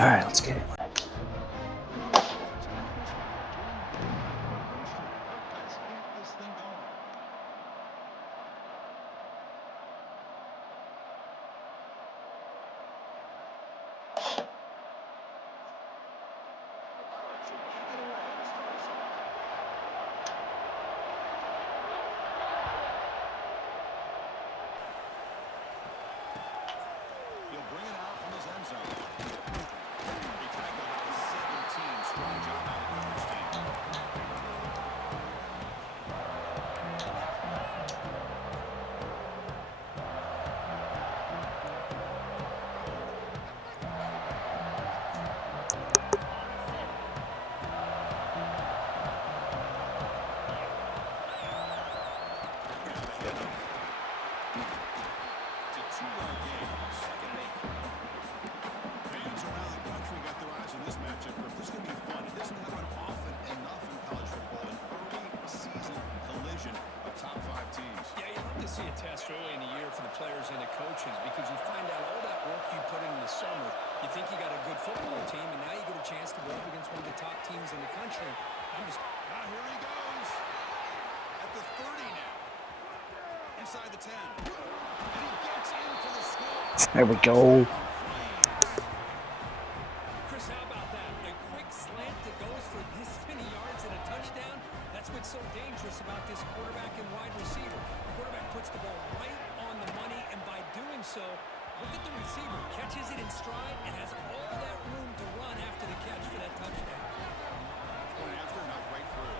All right, let's get it. Early in the year for the players and the coaches, because you find out all that work you put in the summer, you think you got a good football team, and now you get a chance to go up against one of the top teams in the country. Here he goes at the 30 now, inside the 10, and he gets in for the score. There we go. Chris, how about that? A quick slant that goes for this many yards and a touchdown. That's what's so dangerous about this quarterback and wide receiver. The quarterback puts the ball right on the money, and by doing so, look at the receiver. Catches it in stride and has all that room to run after the catch for that touchdown. Going after, not right through.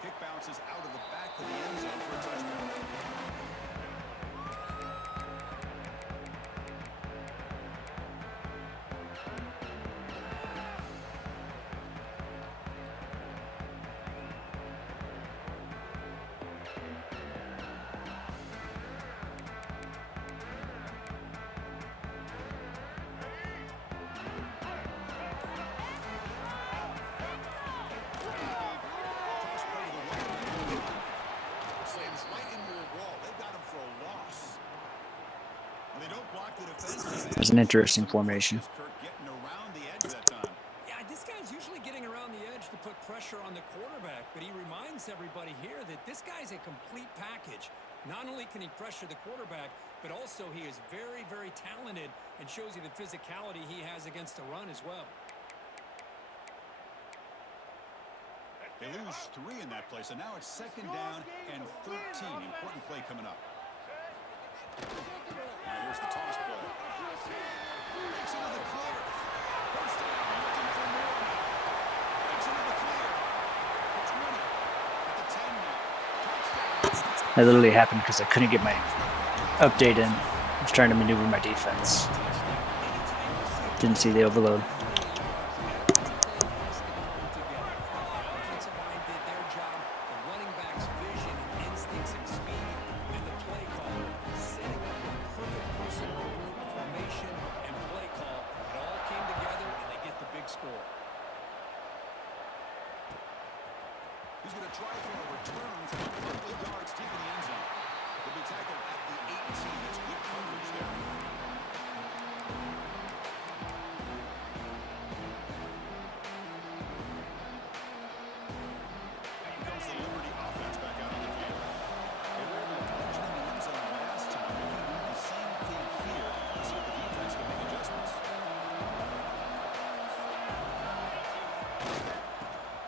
Kick bounces out of the back of the end zone for a touchdown. It's an interesting formation. Yeah, this guy's usually getting around the edge to put pressure on the quarterback, but he reminds everybody here that this guy's a complete package. Not only can he pressure the quarterback, but also he is very, very talented and shows you the physicality he has against the run as well. They lose 3 in that play, so now it's 2nd down and 13. Important play coming up. Now here's the toss play. Makes it to the clear. First down, looking for more now. Makes it to the clear. The 20. At the 10 now. Touchdown. That literally happened because I couldn't get my update in. I was trying to maneuver my defense. Didn't see the overload. He's going to try for a return from a couple of yards deep in the end zone. He'll be tackled at the 18. It's good coverage there. Here comes the Liberty offense back out on the field. They were able to punch in the end zone last time. They can do the same thing here. Let's see if the defense can make adjustments.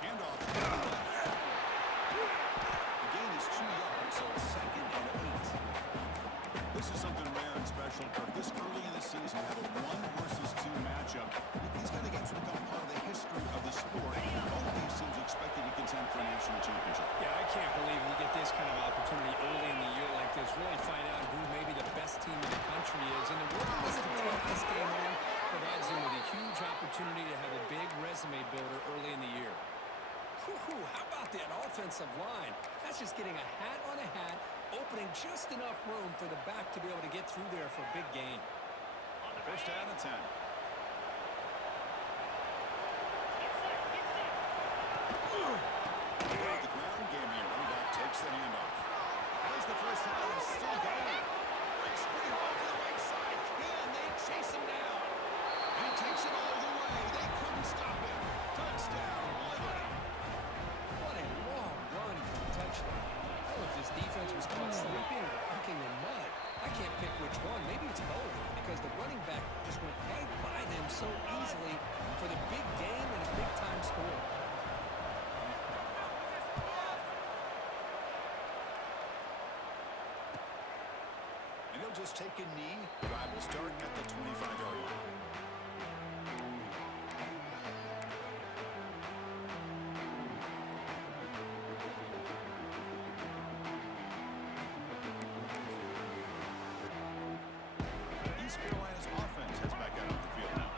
Handoff. This is something rare and special, Kirk. This early in the season, have a 1 versus 2 matchup. These kind of games become part of the history of the sport. Both of these teams expected to contend for a national championship. Yeah, I can't believe we get this kind of opportunity early in the year like this. Really find out who maybe the best team in the country is. And the willingness to take this game on provides them with a huge opportunity to have a big resume builder early in the year. Whew, how about that offensive line? That's just getting a hat on a hat, opening just enough room for the back to be able to get through there for a big gain. First down and 10. still going. Breaks free off to the right side. Can they chase him down? He takes it all the way. They couldn't stop him. Touchdown, Liberty. What a long run for the touchdown. I don't know if this defense was caught sleeping or walking in mud. I can't pick which one. Maybe it's both, because the running back just went right by them so easily for the big game and a big-time score. And he'll just take a knee. Drive will start at the 25-yard line. East Carolina's offense heads back out on the field now.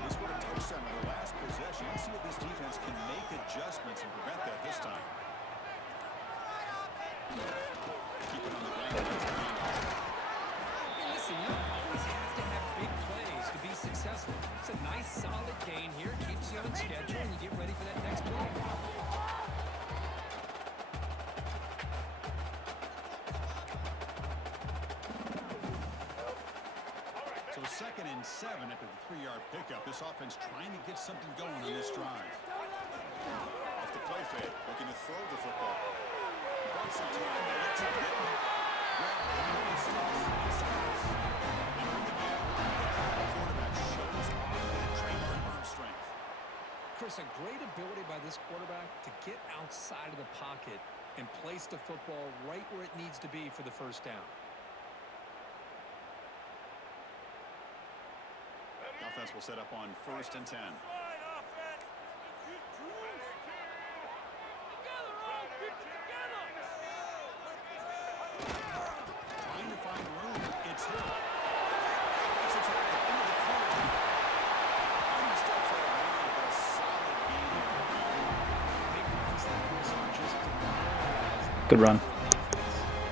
They scored a touchdown on their last possession. Let's see if this defense can make adjustments and prevent that this time. Keep it on the ground. Hey, listen, you don't always have to have big plays to be successful. It's a nice, solid gain here. Keeps you on schedule, and you get ready for that next play. So 2nd and 7 after the 3-yard pickup. This offense trying to get something going on this drive. Off the play fake, looking to throw the football. Got some time to let it go. Quarterback shows off that trademark arm strength. Chris, a great ability by this quarterback to get outside of the pocket and place the football right where it needs to be for the first down. The offense will set up on 1st and 10. Trying to find room. It's Hill. It's at the end of the field. And he steps out of bounds, but a solid gain there. Big runs like this are just demoralizing. Good run. It's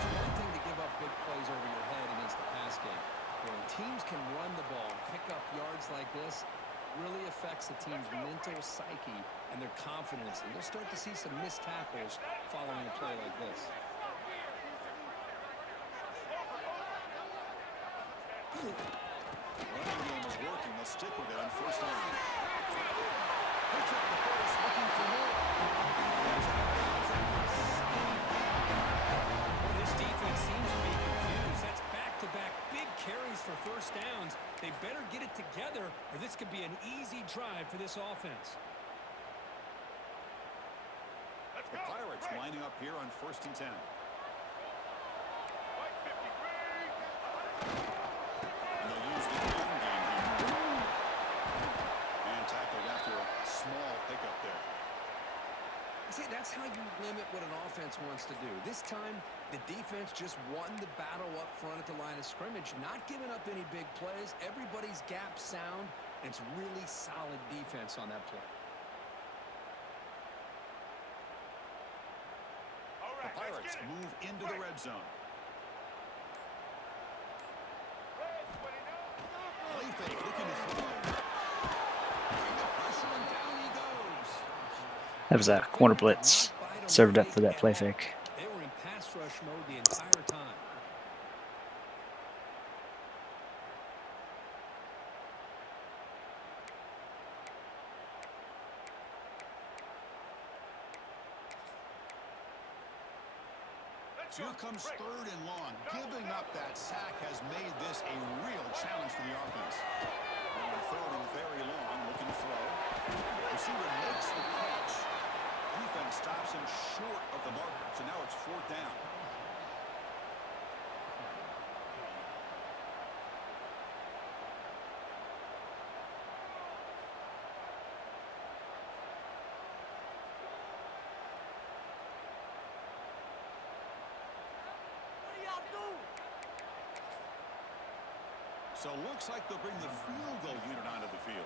one thing to give up big plays over your head against the pass game. When teams can run the ball, pick up yards like this, really affects the team's mental psyche and their confidence. And you'll start to see some missed tackles following a play like this. Running game is working. They'll stick with it on 1st down. Picks up the first, looking for more. This defense seems to be confused. That's back-to-back big carries for first downs. They better get it together, or this could be an easy drive for this offense. The Pirates lining up here on 1st and 10. And they'll use the run game here. And tackled after a small hiccup there. See, that's how you limit what an offense wants to do. This time, the defense just won the battle up front at the line of scrimmage, not giving up any big plays. Everybody's gap sound, and it's really solid defense on that play. The Pirates move into the red zone. Play fake, looking to throw. Bring the pressure, and down he goes. That was a corner blitz. Served up for that play fake. They were in pass rush mode the entire time. So here comes 3rd and long. Giving up that sack has made this a real challenge for the offense. On 3rd and very long, looking to throw. Receiver makes the catch. Defense stops him short of the marker. So now it's 4th down. So looks like they'll bring the field goal unit onto the field.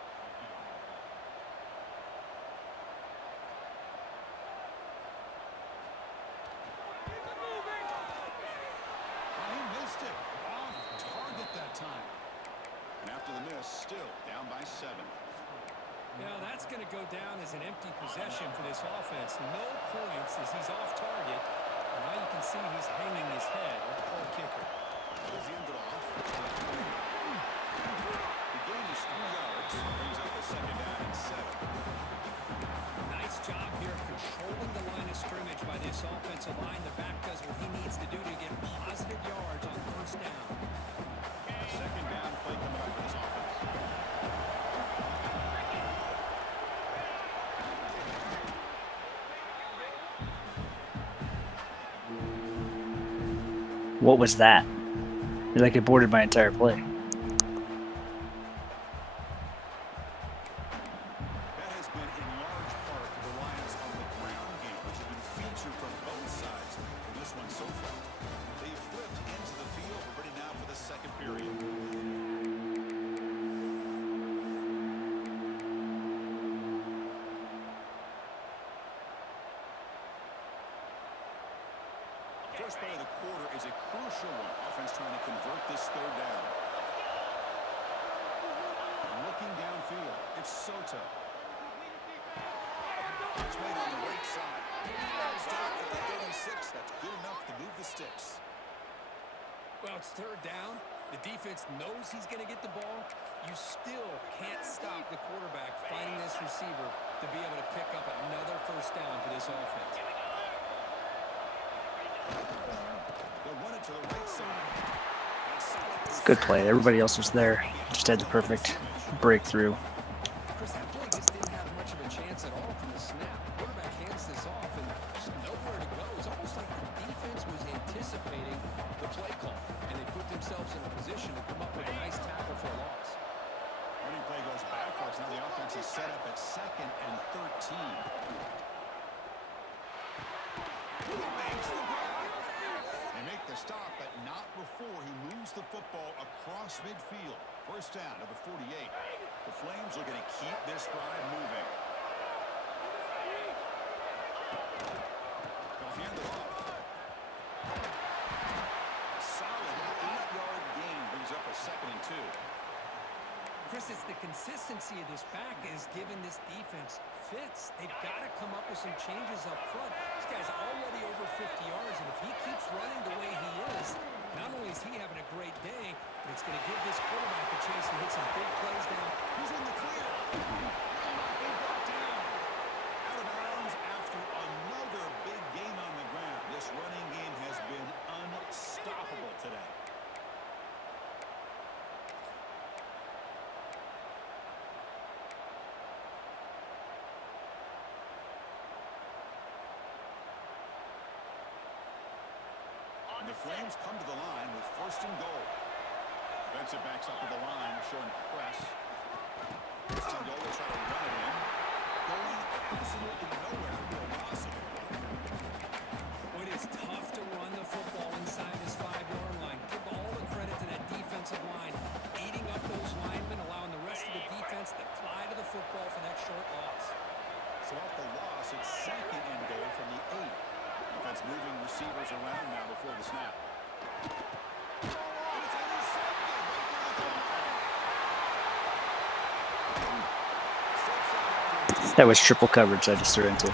He missed it. Off target that time. And after the miss, still down by 7. Now that's going to go down as an empty possession for this offense. No points as he's off target. Now you can see he's hanging his head with the whole kicker. He's the end it off. The gain is 3 yards. Brings up a second down and 7. Nice job here controlling the line of scrimmage by this offensive line. The back does what he needs to do to get positive yards on first down. Second down play coming up for this offense. What was that? Like, it aborted my entire play. That has been in large part the reliance on the ground game, which has been featured from both sides in this one so far. They've flipped into the field. We're ready now for the second period. First play of the quarter is a crucial one. Offense trying to convert this third down. Looking downfield, it's Soto. It's made on the right side. Stop at the 36. That's good enough to move the sticks. Well, it's third down. The defense knows he's going to get the ball. You still can't stop the quarterback finding this receiver to be able to pick up another first down for this offense. They'll run it to the right side. Good play. Everybody else was there. Just had the perfect breakthrough. Chris, that play just didn't have much of a chance at all from the snap. The quarterback hands this off and just nowhere to go. It's almost like the defense was anticipating the play call, and they put themselves in a position to come up with a nice tackle for a loss. Running play goes backwards. Now the offense is set up at 2nd and 13. Makes the grab. They make the stop, but not before he moves the football across midfield. First down to the 48. The Flames are going to keep this drive moving. They'll hand it off. Solid 8-yard gain brings up a 2nd and 2. Chris, it's the consistency of this back is giving this defense fits. They've got to come up with some changes up front. This guy's already over 50 yards, and if he keeps running the way he is, not only is he having a great day, but it's going to give this quarterback a chance to hit some big plays down. He's in the clear. Brought down. Out of bounds after another big gain on the ground. This running game has been unstoppable today. And the Flames come to the line with 1st and goal. Defensive backs up to the line, showing press. 1st and goal, they try to run it in. Going absolutely nowhere for a loss of it. It is tough to run the football inside this 5-yard line. Give all the credit to that defensive line. Eating up those linemen, allowing the rest of the defense to fly to the football for that short loss. So off the loss, it's 2nd and goal from the 8. Defense moving receivers around now before the snap. That was triple coverage I just threw into.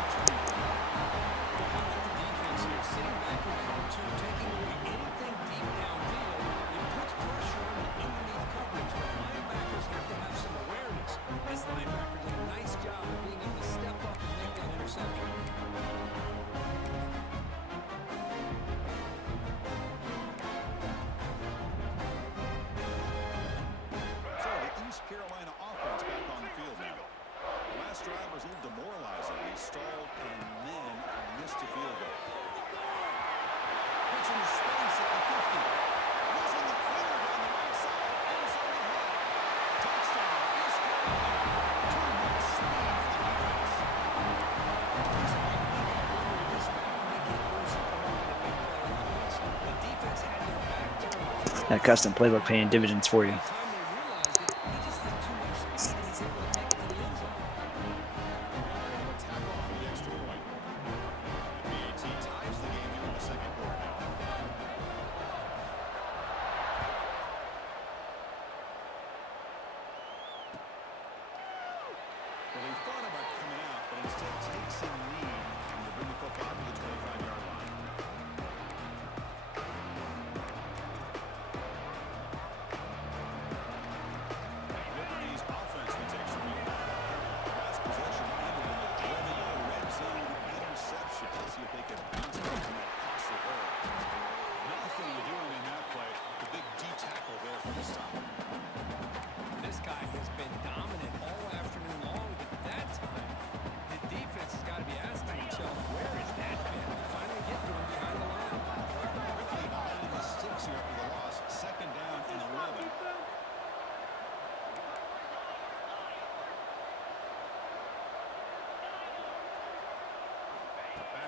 Carolina offense back on the field now. The last drive was a little demoralizing. They stalled and then missed a field goal. Gets into space at the 50. He's in the clear down the right side. Ends on the head. Touchdown, East Carolina. Too much speed for the defense. The defense had their back turned. That custom playbook paying dividends for you. Well, they thought about coming out, but instead takes a knee and they bring the football to the 25-yard line.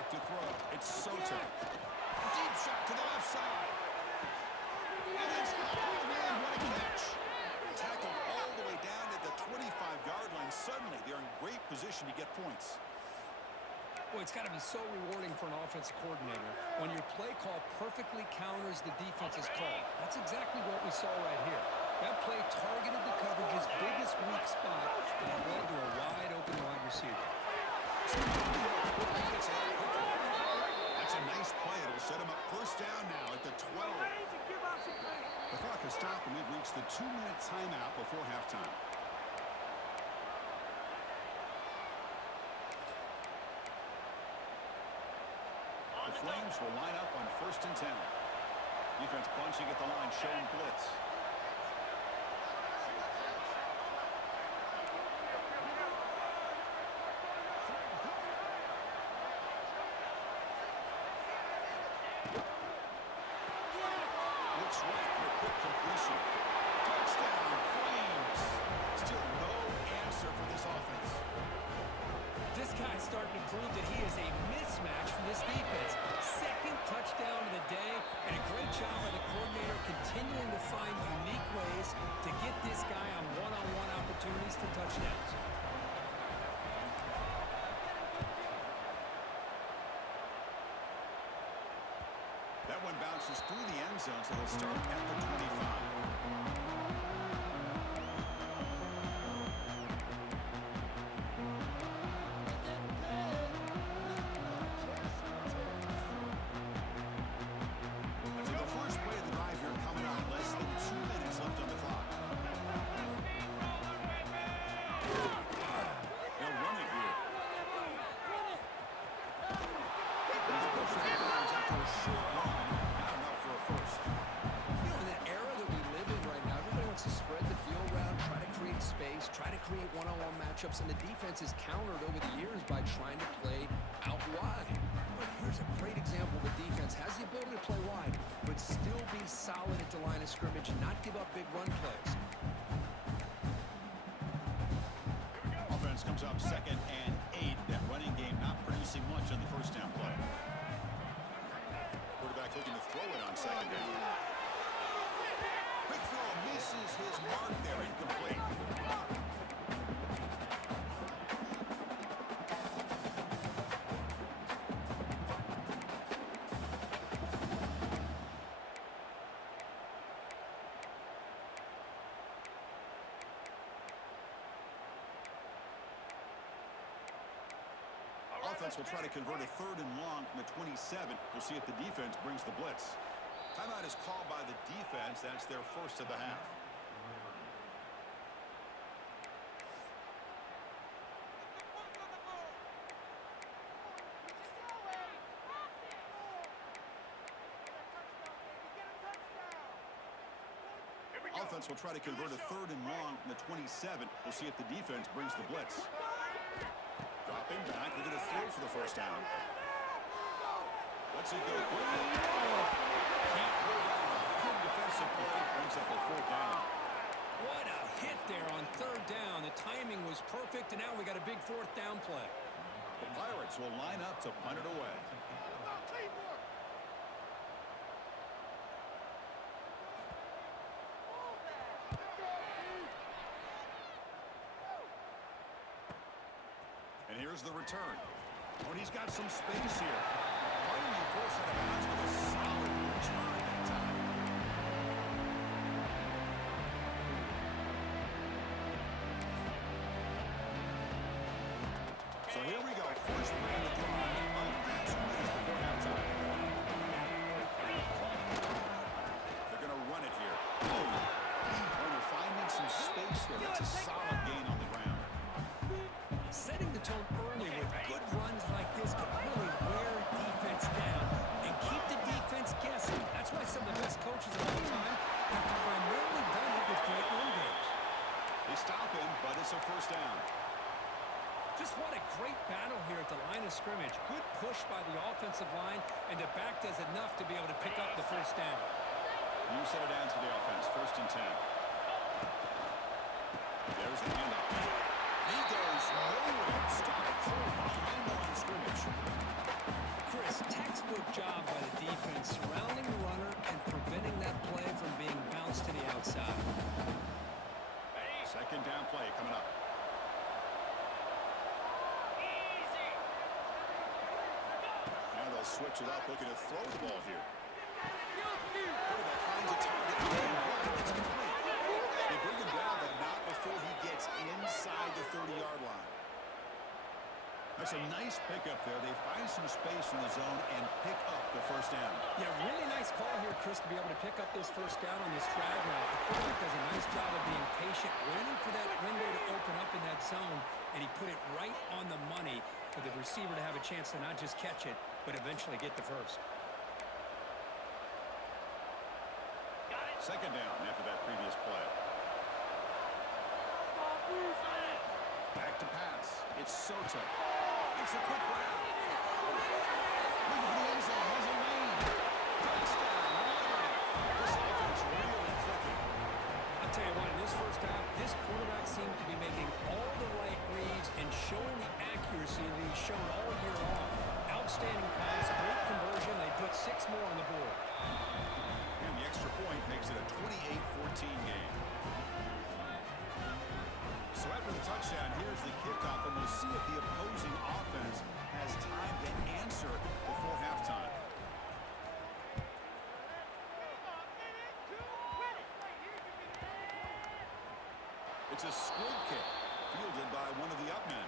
back to throw. It's Soto. Deep shot to the left side. And it's oh man, what a catch. Tackled all the way down at the 25-yard line. Suddenly, they're in great position to get points. Well, it's got to be so rewarding for an offensive coordinator when your play call perfectly counters the defense's call. That's exactly what we saw right here. That play targeted the coverage's biggest weak spot, and it led to a wide-open wide receiver. That's a nice play. It'll set him up first down now at the 12. The clock has stopped, and we've reached the 2-minute timeout before halftime. The Flames will line up on 1st and 10. Defense bunching at the line, showing blitz. Looks right for a quick completion. Touchdown, Flames. Still no answer for this offense. This guy's starting to prove that he is a mismatch for this defense. Second touchdown of the day, and a great job by the coordinator continuing to find unique ways to get this guy on one-on-one opportunities for touchdowns. That one bounces through the end zone, so they'll start at the 25. One-on-one matchups, and the defense is countered over the years by trying to play out wide. But here's a great example. The defense has the ability to play wide, but still be solid at the line of scrimmage and not give up big run plays. Offense comes up 2nd and 8. That running game not producing much on the first down play. Quarterback looking to throw it on 2nd down. Quick throw misses his mark there, incomplete. Offense will try to convert a 3rd and long from the 27. We'll see if the defense brings the blitz. Timeout is called by the defense. That's their first of the half. Offense will try to convert a 3rd and long from the 27. We'll see if the defense brings the blitz. Dropping back, we're going to throw for the first down. Let's it go quickly. Can't hold on. Good defensive play. Brings up a 4th down. What a hit there on 3rd down. The timing was perfect, and now we got a big 4th down play. The Pirates will line up to punt it away. And here's the return. Oh, and he's got some space here. Finally forced out of bounds with a solid return that time. So here we go. First play of the drive. Under 2 minutes before halftime. They're going to run it here. Oh, they're finding some space here. That's a solid gain on the ground. Setting the tone early with good runs like this can really wear defense down and keep the defense guessing. That's why some of the best coaches of all time have primarily done it with great run games. They stop him, but it's a first down. Just what a great battle here at the line of scrimmage. Good push by the offensive line, and the back does enough to be able to pick up the first down. You set it down to the offense. 1st and 10. There's the handoff. He goes nowhere. Stopped cold behind the line of scrimmage. They'll switch it up, looking to throw the ball here. Quarterback finds a target. It's complete. They bring him down, but not before he gets inside the 30-yard line. That's a nice pickup there. They find some space in the zone and pick up the first down. Yeah, really nice call here, Chris, to be able to pick up this first down on this drag route. The quarterback does a nice job of being patient, waiting for that window to open up in that zone, and he put it right on the money for the receiver to have a chance to not just catch it, but eventually get the first. Second down after that previous play. Back to pass. It's Sota. It's a quick route. Looking for the end zone. Has a lane. Touchdown. This offense really clicking. I'll tell you what, in this first half, this quarterback seems to be making all the right reads and showing the accuracy that he's shown all year long. Outstanding pass, great conversion. They put 6 more on the board. And the extra point makes it a 28-14 game. So after the touchdown, here's the kickoff, and we'll see if the opposing offense has time to answer before halftime. It's a squib kick, fielded by one of the up men.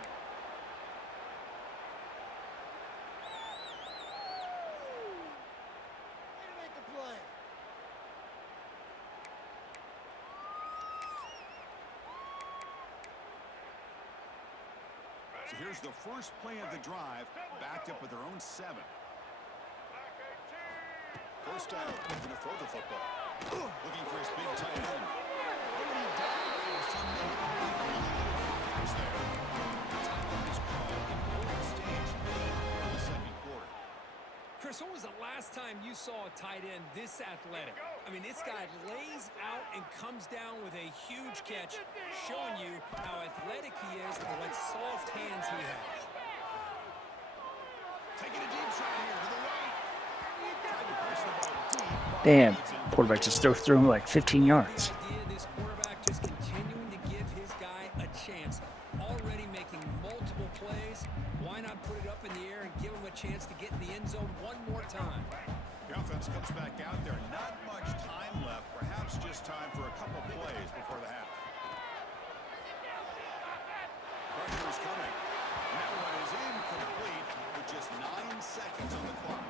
So here's the first play of the drive, backed up with their own 7. First down, looking to throw the football. Looking for his big tight end. Chris, when was the last time you saw a tight end this athletic? I mean, this guy lays out and comes down with a huge catch, showing you how athletic he is and what soft hands he has. Taking a deep shot here to the right. Tried to push the ball deep. Damn, quarterback just threw him like 15 yards. The idea, this quarterback just continuing to give his guy a chance, already making multiple plays. Why not put it up in the air and give him a chance to get in the end zone one more time? The offense comes back out there. Not much time left. Perhaps just time for a couple plays before the half. Pressure is coming. That one is incomplete with just 9 seconds on the clock.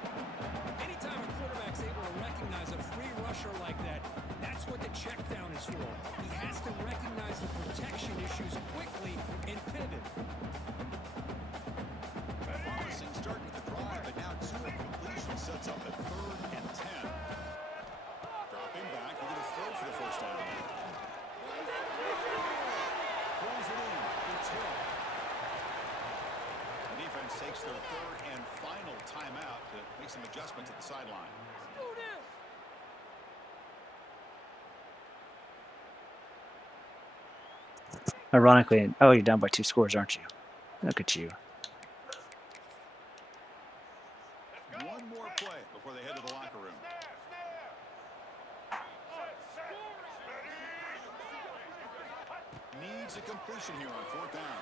Anytime a quarterback's able to recognize a free rusher like that, that's what the check down is for. He has to recognize the protection issues quickly and pivot. Promising start to the drive, but now 2 completion sets up at 3rd and 10. Dropping back, we're going to throw for the first down. Pulls it in. It's hit. The defense takes their 3rd and final timeout to make some adjustments at the sideline. Ironically, oh, you're down by 2 scores, aren't you? Look at you. One more play before they head to the locker room. Needs a completion here on 4th down.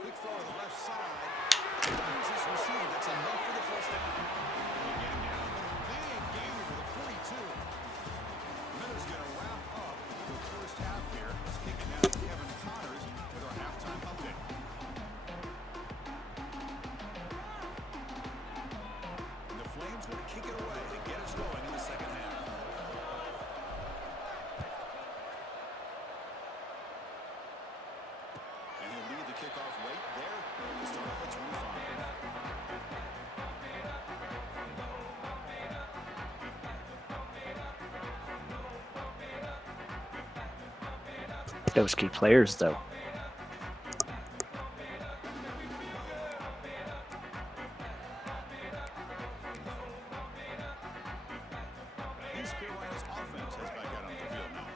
Quick throw to the left side. Finds his receiver. That's enough for the first down. Again down, but a big gain over the 42. Miller's going to wrap up the first half here. Let's kick it down to Kevin Connors with our halftime update. The Flames will kick it away to get us going in the second half. And he'll lead the kickoff right there to start up at 25. Those key players, though. East Carolina's offense has back out on the field now.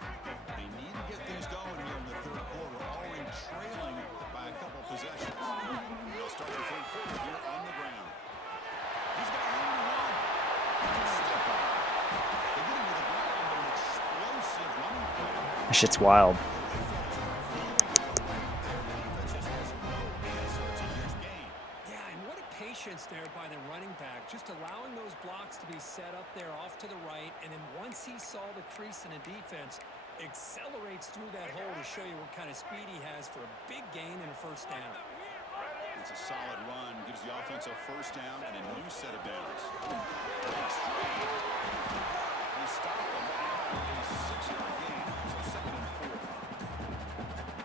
They need to get things going here in the 3rd quarter, already trailing by a couple possessions. They'll start the 3rd quarter here on the ground. He's got room to run. Step up. They get him to the ground, but an explosive running play. That shit's wild. Yeah, and what a patience there by the running back, just allowing those blocks to be set up there off to the right, and then once he saw the crease in the defense, accelerates through that hole to show you what kind of speed he has for a big gain and a first down. It's a solid run, gives the offense a first down and a new set of downs. He stopped the ball with a 6-yard gain, so 2nd and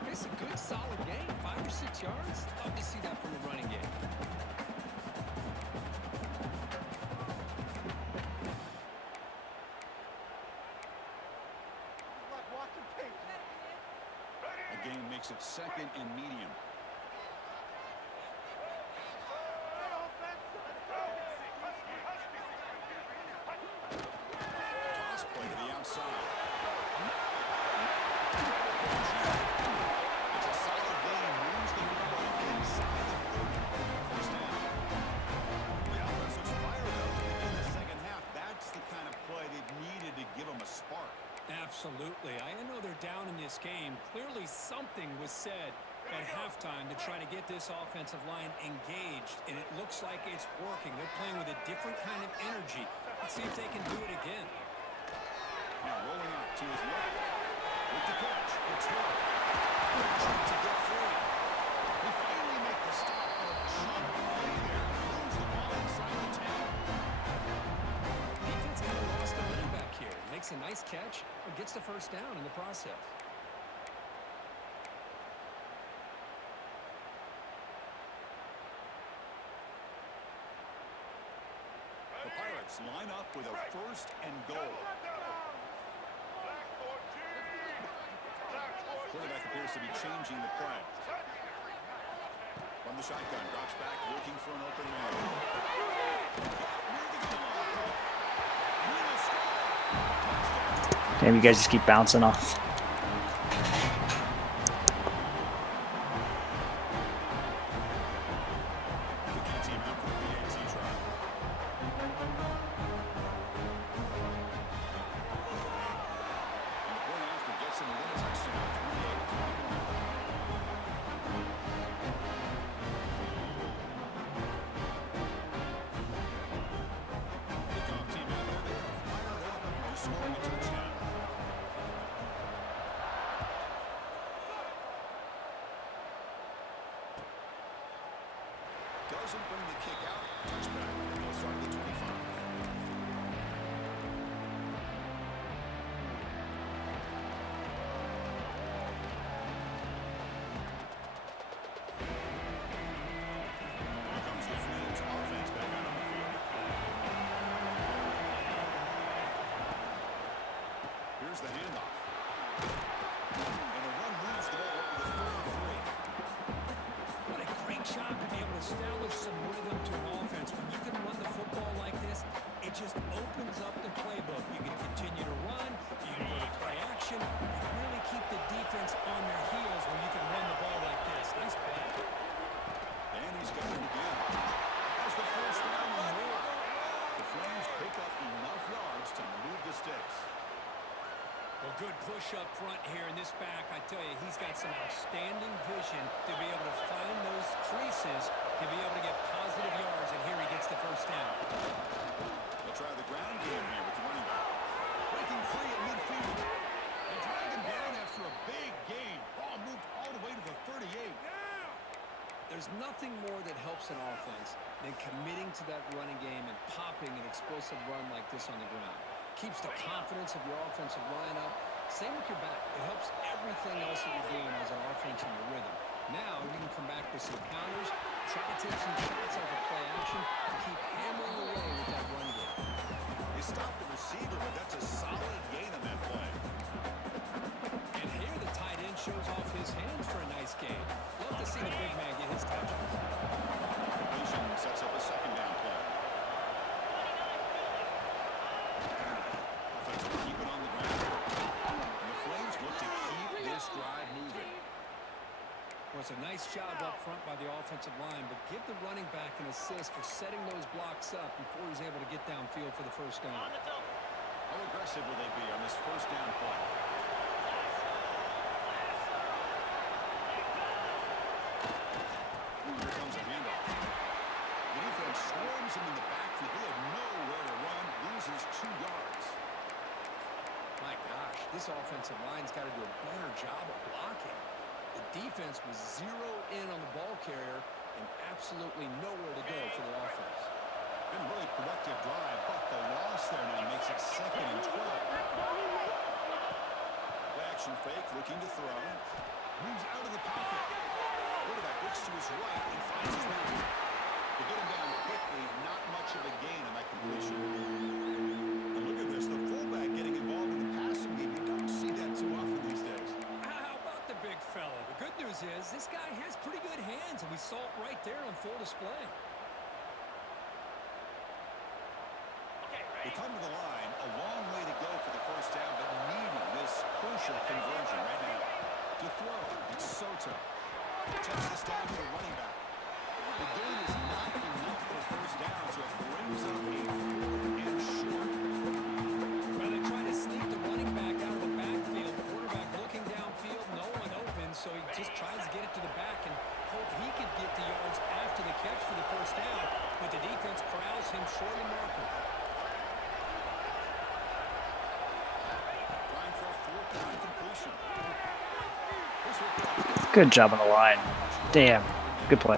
4. It's a good, solid gain, 5 or 6 yards. Love to see that from the running game. A gain makes it 2nd and medium. Toss play to the outside. It's a solid gain. Moves the ball inside the 30. First down. The offense was fired up in the second half. That's the kind of play they've needed to give them a spark. Absolutely. I know they're down in this game. Clearly something was said at halftime to try to get this offensive line engaged, and it looks like it's working. They're playing with a different kind of energy. Let's see if they can do it again. Now rolling out to his left. With the catch. It's Hill. Trying to get free. They finally make the stop on a jump play there. Moves the ball inside the 10. Defense kind of lost a running back here. Makes a nice catch, but gets the first down in the process. The Pirates line up with a 1st and goal. Quarterback appears to be changing the play. From the shotgun, drops back, looking for an open man. Damn, you guys just keep bouncing off. Doesn't bring the kick out. Touchback. They'll start at the 25. Here comes the Flames offense back out on the field. Here's the handoff. And a run moves the ball up to the 33. What a great job to be able to establish some rhythm to an offense. When you can run the football like this, it just opens up the playbook. You can continue to run, you can go to play action, you can really keep the defense on their heels when you can run the ball like this. Nice play. And he's got it again. That's the first down and more. The Flames pick up enough yards to move the sticks. Well, good push up front here in this back. I tell you, he's got some outstanding vision to be able to find those creases, to be able to get positive yards, and here he gets the first down. They'll try the ground game here with the running back. Breaking free at midfield. They drag him down after a big gain. Ball moved all the way to the 38. There's nothing more that helps an offense than committing to that running game and popping an explosive run like this on the ground. Keeps the confidence of your offensive line up. Same with your back. It helps everything else that you're doing as an offense in your rhythm. Now you can come back with some counters, try to take some shots off of play action, and keep hammering away with that run game. He stopped the receiver, but that's a solid gain on that play. And here the tight end shows off his hands for a nice gain. Love to see the big man get his touches. Nation sets up a 2nd down play. Offense will keep it on the ground. And the Flames look to keep this drive moving. Well, it's a nice job up front by the offensive line, but give the running back an assist for setting those blocks up before he's able to get downfield for the first down. How aggressive will they be on this first down play? Here comes a handoff. The defense is 2 yards. My gosh, this offensive line's got to do a better job of blocking. The defense was 0 in on the ball carrier and absolutely nowhere to go for the offense. Been a really productive drive, but the loss there now makes it 2nd and 12. The action fake, looking to throw. Moves out of the pocket. Quarterback looks to his right and finds his man. They get him down quickly, not much of a gain on that completion. And look at this, the fullback getting involved in the passing game. You don't see that too often these days. How about the big fella? The good news is this guy has pretty good hands, and we saw it right there on full display. They come to the line, a long way to go for the first down, but needing this crucial conversion right now. To throw, it's Soto. Checks this down to the running back. The gain is not enough for first down, so it brings up a 4th and short. Well, they try to sneak the running back out of the backfield. Quarterback looking downfield, no one open, so he just tries to get it to the back and hope he could get the yards after the catch for the first down, but the defense corrals him short and marker. Trying for a 4th down completion. Good job on the line. Damn. Good play.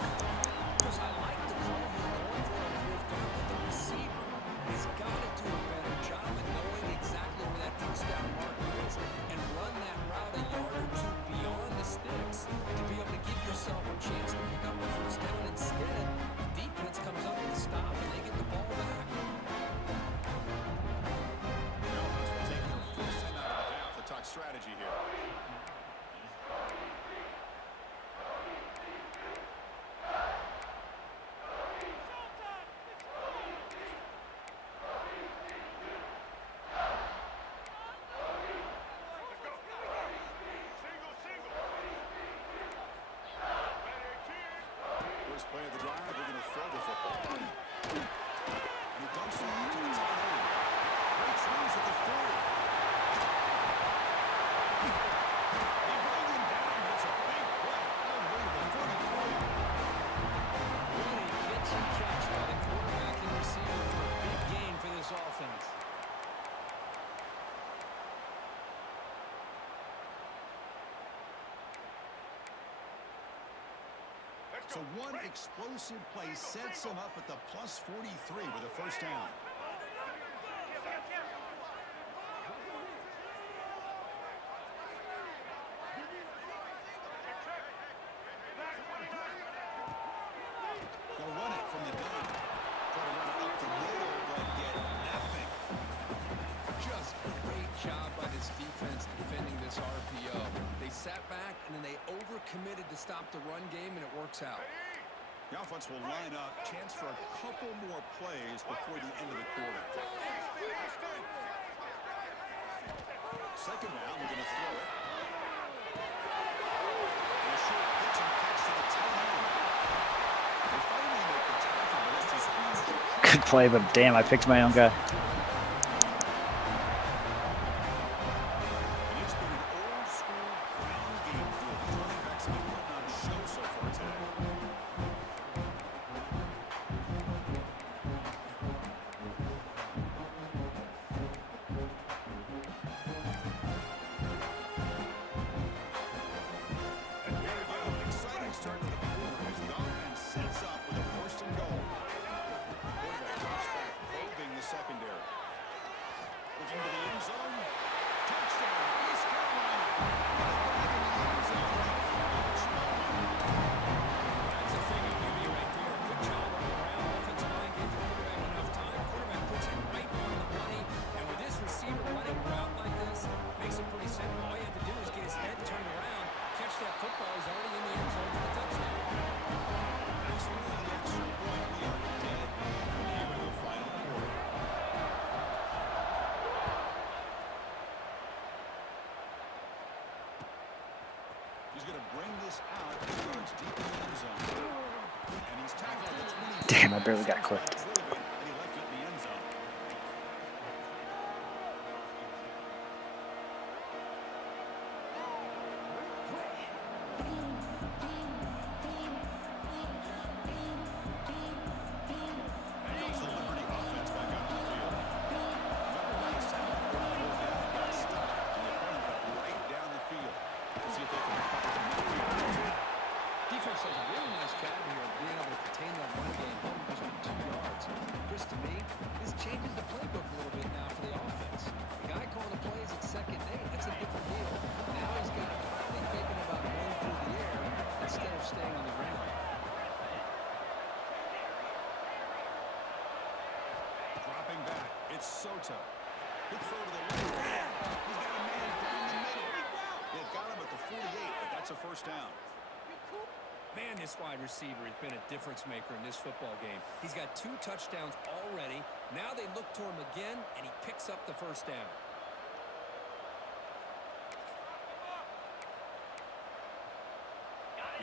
Because I like the call here going for a 4th down, but the receiver has got to do a better job of knowing exactly where that first down marker is and run that route a yard or 2 beyond the sticks to be able to give yourself a chance to pick up the first down. Instead, defense comes up with a stop and they get the ball back. The offense will take their first time out of the half to talk strategy here. First play of the drive, they're going to throw the football. And he dumps it off to the tight end. Breaks loose at the 30. They bring him down. It's a big play. Unbelievable. 43. What a pitch and catch by the quarterback and receiver for a big gain for this offense. So one explosive play sets him up at the plus 43 with a first down. They'll run it from the gun. Try to run it up the middle, but get nothing. Just a great job by this defense defending this RPO. They sat back and then they overcommitted to stop the run game, and it works out. The offense will line up. Chance for a couple more plays before the end of the quarter. Second down, we're going to throw it. And a short pitch and catch to the tight end. They finally make the tackle, but it's just huge. Good play, but damn, I picked my own guy. And it's been an old school ground game for the running backs have been putting on a show so far today. And here we go, an exciting start to the quarter as the offense sets up with a 1st and goal. Quarterback drops back, probing the secondary. Looking to the end zone. Touchdown, East Carolina. That's a thing of beauty right there. Good job on the ground. Offensive line gave the quarterback enough time. Quarterback puts it right on the money. And with this receiver running a route like this, makes it pretty simple. All you have to do is get his head turned around, catch that football. He's already in the end zone for the touchdown. Maximum of the extra point. We are dead here in the final quarter. He's going to bring this out. He starts deep in the end zone. And he's tackled at the 20. Damn, I barely got clipped. And he left it in the end zone. Here comes the Liberty offense back out to the field. this to me, this changes the playbook a little bit now for the offense. The guy calling the plays at second day, that's a different deal. Now he's got him finally thinking about going through the air instead of staying on the ground. Dropping back. It's Soto. Good throw to the left. He's got a man down the middle. They've got him at the 48, but that's a first down. Man, this wide receiver has been a difference maker in this football game. He's got 2 touchdowns already. Now they look to him again, and he picks up the first down.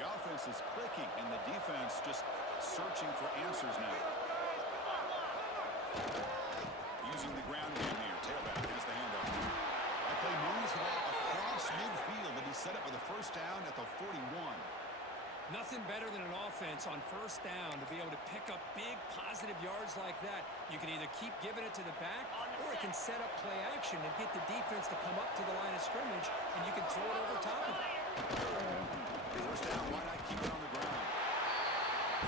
The offense is clicking, and the defense just searching for answers now. Using the ground game here. Tailback has the handoff. That play moves the ball across midfield, but he set up with a first down at the 41. Nothing better than an offense on first down to be able to pick up big positive yards like that. You can either keep giving it to the back, or it can set up play action and get the defense to come up to the line of scrimmage, and you can throw it over top of it. First down, why not keep it on the ground?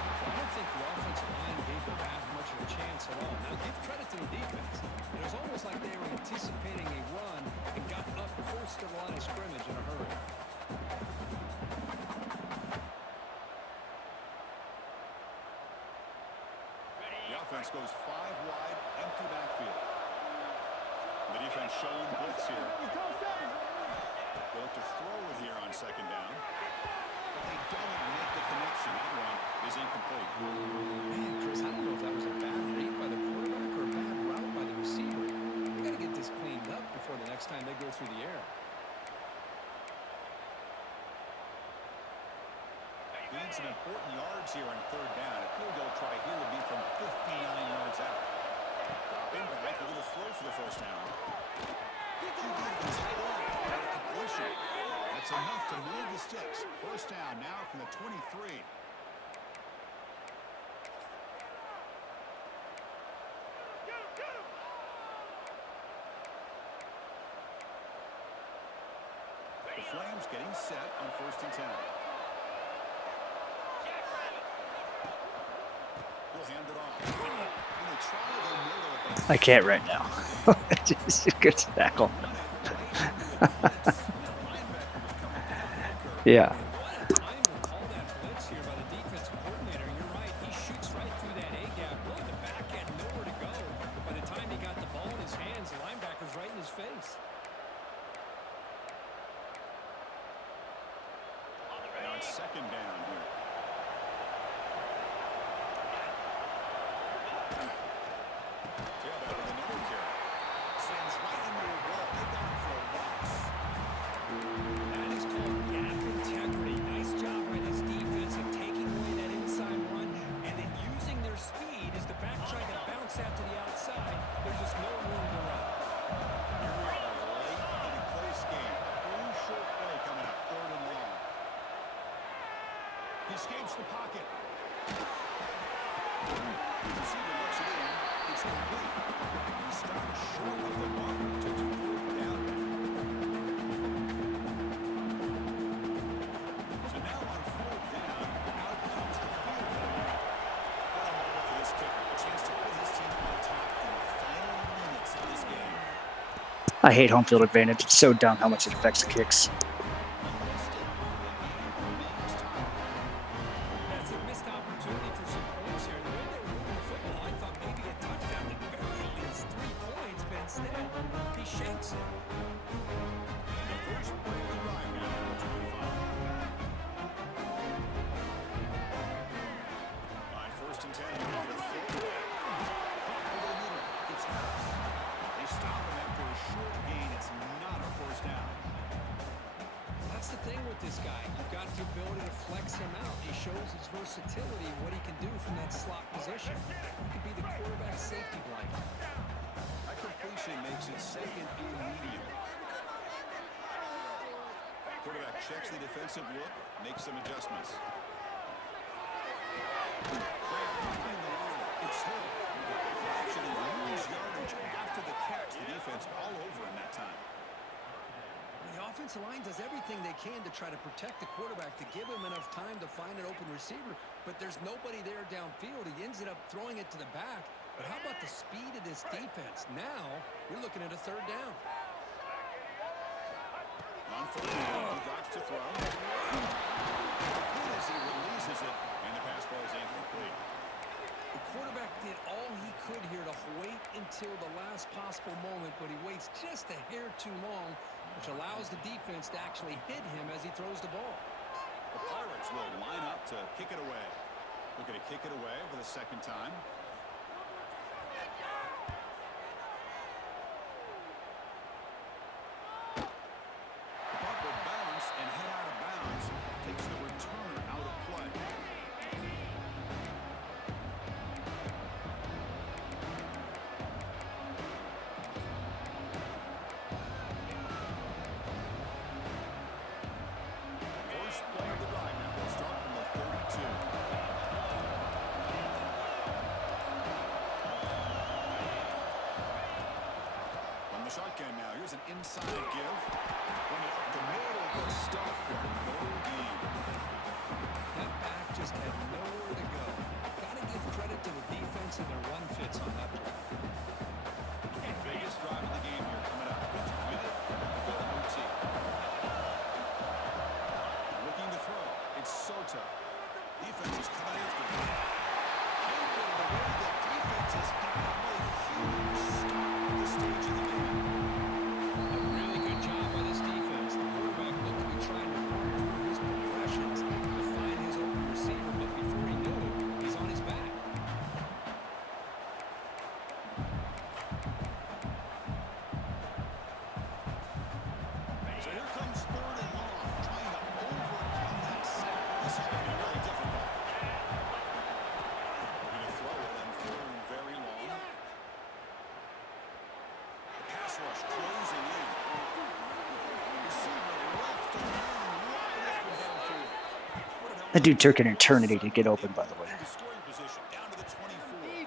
I don't think the offensive line gave the Ravs much of a chance at all. Now, give credit to the defense. It was almost like they were anticipating a run and got up close to the line of scrimmage in a hurry. The offense goes 5 wide, empty backfield. The defense showing blitz here. They'll look to throw it here on second down. But they don't make the connection. That one is incomplete. Man, Chris, I don't know if that was a bad read by the quarterback or a bad route by the receiver. They got to get this cleaned up before the next time they go through the air. Needs some important yards here on third down. A field goal try here would be from 59 yards out. Dropping back, a little throw for the first down. That's enough to move the sticks. First down now from the 23. The Flames getting set on first and 10. Hand it off. I can't right now. Just a good tackle. Yeah. Now it's second down here. Tailback with another carry. Sends right into the wall. They got him for a loss. That is called gap integrity. Nice job by this defense of taking away that inside run and then using their speed as the back trying to bounce out to the outside. There's just no room to run. Here we are late in a close game. Crucial play coming up, third and long. He escapes the pocket. The receiver looks it in. It's complete. He stopped short of the mark. Takes a fourth down. So now on fourth down, out comes the field goal. What a moment for this kicker. A chance to put his team on top in the final minutes of this game. I hate home field advantage. It's so dumb how much it affects the kicks. That's a missed opportunity for some points here. The way they were moving the football, I thought maybe a touchdown at very least 3 points, but instead he shakes it. The first play of the drive now, number 25. On first and 10, he will get a throw. Over the middle, it's Harris. They stop him after a short gain. It's not a first down. That's the thing with this guy. You've got the ability to flex him out. He shows his versatility and what he can do from that slot position. He could be the quarterback's safety blanket. That completion makes it second and medium. Quarterback checks the defensive look, makes some adjustments. It's Hill. Actually lose yardage after the catch. The defense all over him that time. The offensive line does everything they can to try to protect the quarterback, to give him enough time to find an open receiver, but there's nobody there downfield. He ends up throwing it to the back, But how about the speed of this defense? Now, we're looking at a third down. On for the he drops to throw. Good as he releases it, and the pass ball is incomplete. The quarterback did all he could here to wait until the last possible moment, but he waits just a hair too long, which allows the defense to actually hit him as he throws the ball. The Pirates will line up to kick it away. Looking to kick it away for the second time. The puck will bounce and head out of bounds. Takes the return out of play. First play of the drive now. They'll start from the 32. From the shotgun now. Here's an inside give. Run it up the middle, but stuffed for no gain. That back just had nowhere to go. Got to give credit to the defense and their run fits on that play. Biggest drive of the game here coming up. It's win it, go to OT. Looking to throw. It's Soto. Defense is coming after him. Handled the way that defense has got him a huge start at this stage of the game. A really good job by this defense. The quarterback looked to be trying to run through his progressions to find his open receiver, but before he knew it, he's on his back. So here comes third and long, trying to overcome that sack. This is going to be really difficult. Going to throw it and thrown very long. The pass rush closing in. Receiver left alone, wide open downfield. What That dude took an eternity to get open, by the way. into scoring position, down to the 24.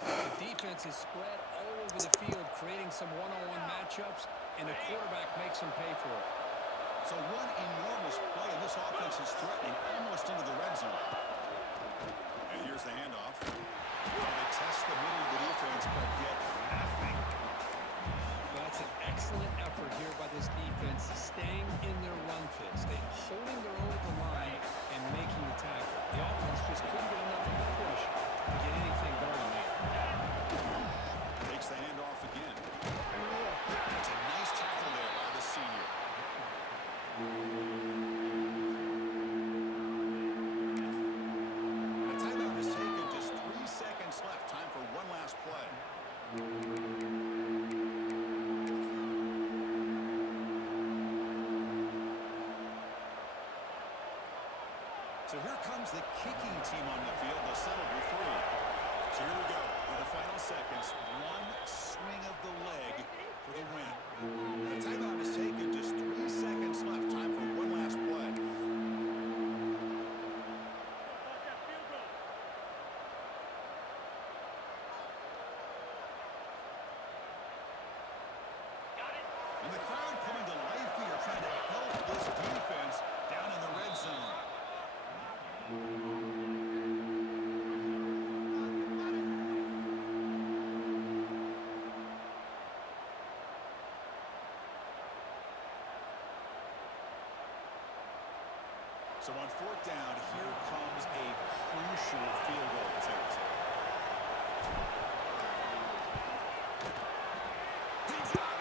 The defense is spread all over the field, creating some one-on-one matchups, and the quarterback makes them pay for it. So one enormous play, and this offense is threatening almost into the red zone. And here's the handoff. They test the middle of the defense, but get nothing. That's an excellent effort here by this defense, staying in their run fits. They're holding their own at the line and making the tackle. The offense just couldn't get enough of a push to get anything going there. Takes the handoff again. It's a nice tackle there by the senior. A timeout is taken. Just 3 seconds left. Time for one last play. So here comes the kicking team on the field. They'll settle for 3. So here we go for the final seconds. One swing of the leg for the win. The timeout is taken. Just 3 seconds left. Time for one last play. And the crowd coming to life here, trying to help this defense down in the red zone. So on fourth down, here comes a crucial field goal attempt.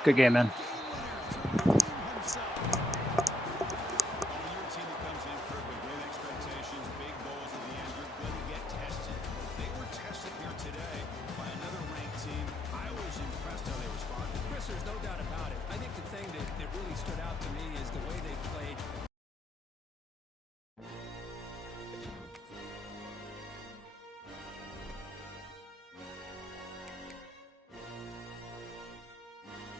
Good game, man.